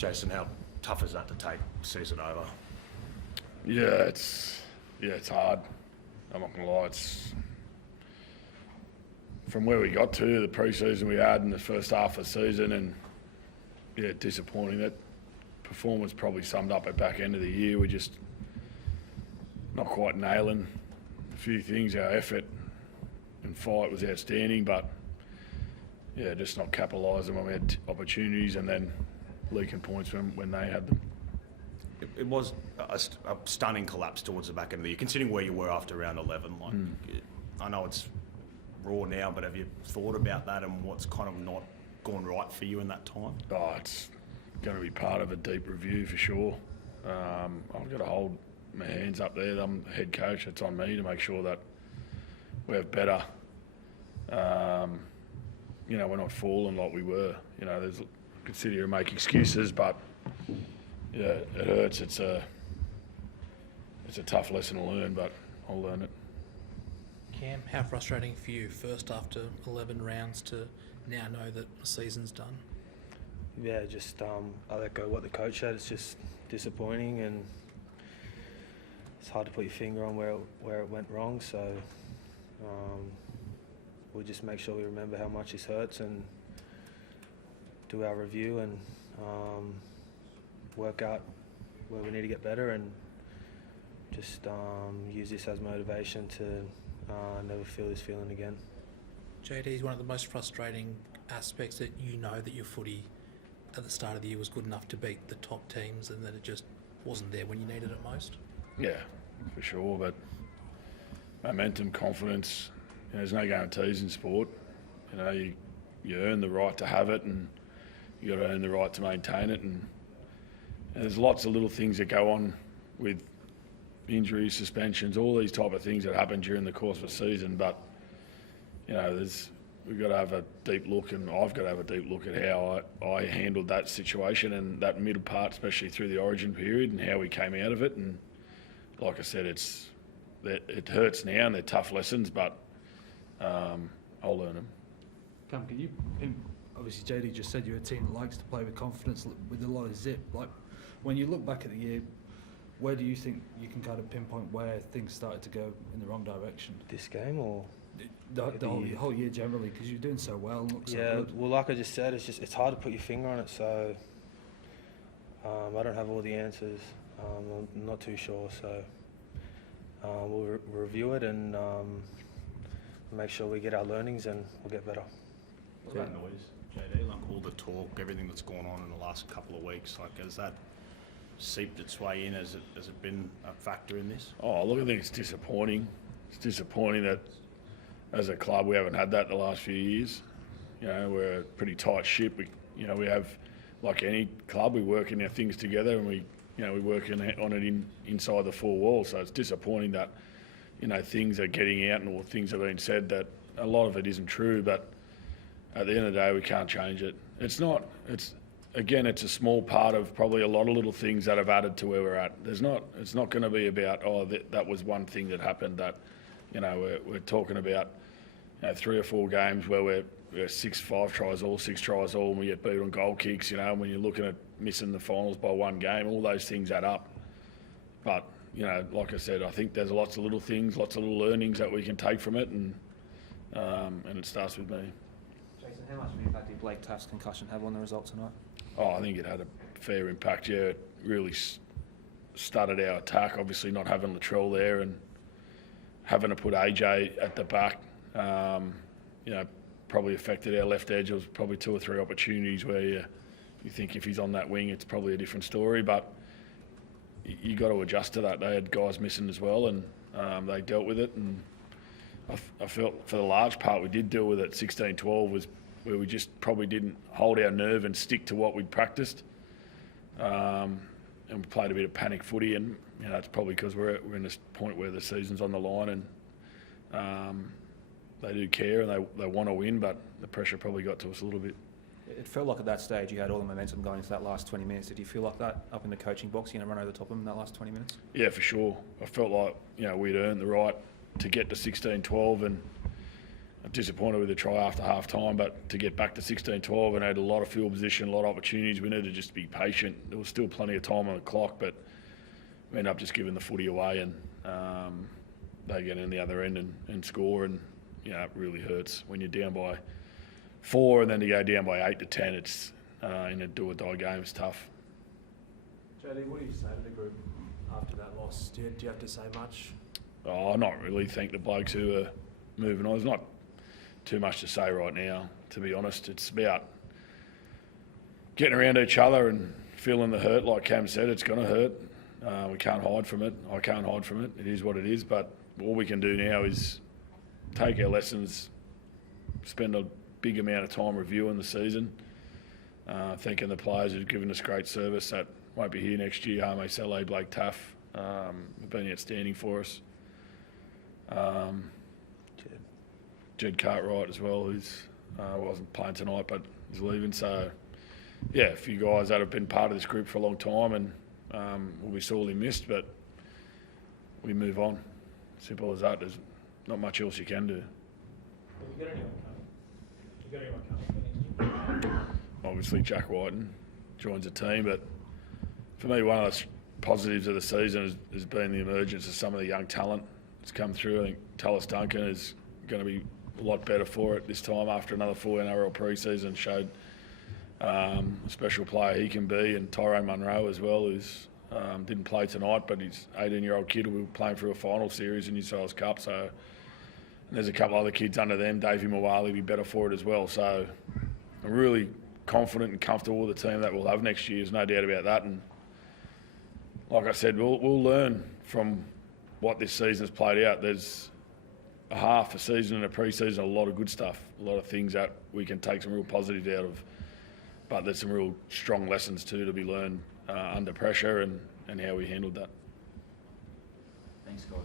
Jason, how tough is that to take season over? Yeah, it's hard. I'm not gonna lie. It's from where we got to the pre-season we had in the first half of the season, and disappointing. That performance probably summed up at back end of the year. We're just not quite nailing a few things. Our effort and fight was outstanding, but just not capitalising when we had opportunities and then leaking points when they had them. It was a stunning collapse towards the back end of the year, considering where you were after round 11. I know it's raw now, but have you thought about that and what's kind of not gone right for you in that time? Oh, it's going to be part of a deep review for sure. I've got to hold my hands up there. I'm the head coach. It's on me to make sure that we have better. We're not falling like we were. I could sit here and make excuses, but it hurts. It's a tough lesson to learn, but I'll learn it. Cam, how frustrating for you, first after 11 rounds to now know that the season's done? Yeah, just I let go what the coach said. It's just disappointing, and it's hard to put your finger on where it went wrong. So we'll just make sure we remember how much this hurts and do our review and work out where we need to get better, and just use this as motivation to never feel this feeling again. JD is one of the most frustrating aspects that that your footy at the start of the year was good enough to beat the top teams and that it just wasn't there when you needed it most. Yeah, for sure, but momentum, confidence, there's no guarantees in sport. You earn the right to have it, and you got to earn the right to maintain it, and there's lots of little things that go on with injuries, suspensions, all these type of things that happen during the course of a season. But we've got to have a deep look, and I've got to have a deep look at how I handled that situation and that middle part, especially through the Origin period, and how we came out of it. And like I said, it hurts now, and they're tough lessons, but I'll learn them. Cam, can you? Obviously, JD just said you're a team that likes to play with confidence, with a lot of zip. Like, when you look back at the year, where do you think you can kind of pinpoint where things started to go in the wrong direction? This game or the whole year generally, because you're doing so well and look so good. Well, like I just said, it's hard to put your finger on it. So I don't have all the answers. I'm not too sure. So we'll review it and make sure we get our learnings, and we'll get better. What about noise, JD? Like all the talk, everything that's gone on in the last couple of weeks, has that seeped its way in? Has it been a factor in this? Oh, look, I think it's disappointing. It's disappointing that as a club we haven't had that the last few years. We're a pretty tight ship. We have, like any club, we work in our things together, and we work on it inside the four walls. So it's disappointing that things are getting out and all things are being said that a lot of it isn't true. But at the end of the day, we can't change it. It's a small part of probably a lot of little things that have added to where we're at. It's not going to be about that was one thing that happened. That we're talking about 3 or 4 games where we're 5 tries all, 6 tries all, and we get beat on goal kicks. When you're looking at missing the finals by one game, all those things add up. But like I said, I think there's lots of little things, lots of little learnings that we can take from it, and it starts with me. Jason, how much of an impact did Blake Taft's concussion have on the result tonight? Oh, I think it had a fair impact. Yeah, it really started our attack. Obviously, not having Latrell there and having to put AJ at the back, probably affected our left edge. There was probably 2 or 3 opportunities where you think if he's on that wing, it's probably a different story. But you got to adjust to that. They had guys missing as well, and they dealt with it. And I felt for the large part we did deal with it. 16-12 was where we just probably didn't hold our nerve and stick to what we'd practiced. And we played a bit of panic footy, and it's probably because we're in this point where the season's on the line, and they do care and they want to win, but the pressure probably got to us a little bit. It felt like at that stage you had all the momentum going into that last 20 minutes. Did you feel like that up in the coaching box, run over the top of them in that last 20 minutes? Yeah, for sure. I felt like we'd earned the right to get to 16-12, and disappointed with the try after half time, but to get back to 16-12 and had a lot of field position, a lot of opportunities, we needed to just be patient. There was still plenty of time on the clock, but we ended up just giving the footy away, and they get in the other end and score, and you know, it really hurts when you're down by 4 and then to go down by 8 to 10. It's in a do-or-die game, it's tough. JD, what do you say to the group after that loss? Do you have to say much? Oh, not really. Thank the blokes who are moving on. There's not too much to say right now, to be honest. It's about getting around each other and feeling the hurt. Like Cam said, it's going to hurt. We can't hide from it. I can't hide from it. It is what it is. But all we can do now is take our lessons, spend a big amount of time reviewing the season, thanking the players who've given us great service that won't be here next year. Hame Saleh, Blake Taff have been outstanding for us. Jed Cartwright as well, who's wasn't playing tonight but is leaving. So, yeah, a few guys that have been part of this group for a long time and will be sorely missed, but we move on. Simple as that. There's not much else you can do. Obviously, Jack Whiten joins the team, but for me, one of the positives of the season has been the emergence of some of the young talent that's come through. I think Tallis Duncan is going to be a lot better for it this time after another 4 NRL pre-season. Showed a special player he can be, and Tyrone Munro as well, who's didn't play tonight, but he's 18-year-old kid who will be playing through a final series in New South Wales Cup. So and there's a couple other kids under them. Davey Mawali will be better for it as well. So I'm really confident and comfortable with the team that we'll have next year. There's no doubt about that. And like I said, we'll learn from what this season's played out. There's a half a season and a pre-season, a lot of good stuff, a lot of things that we can take some real positives out of. But there's some real strong lessons too to be learned under pressure and how we handled that. Thanks, guys.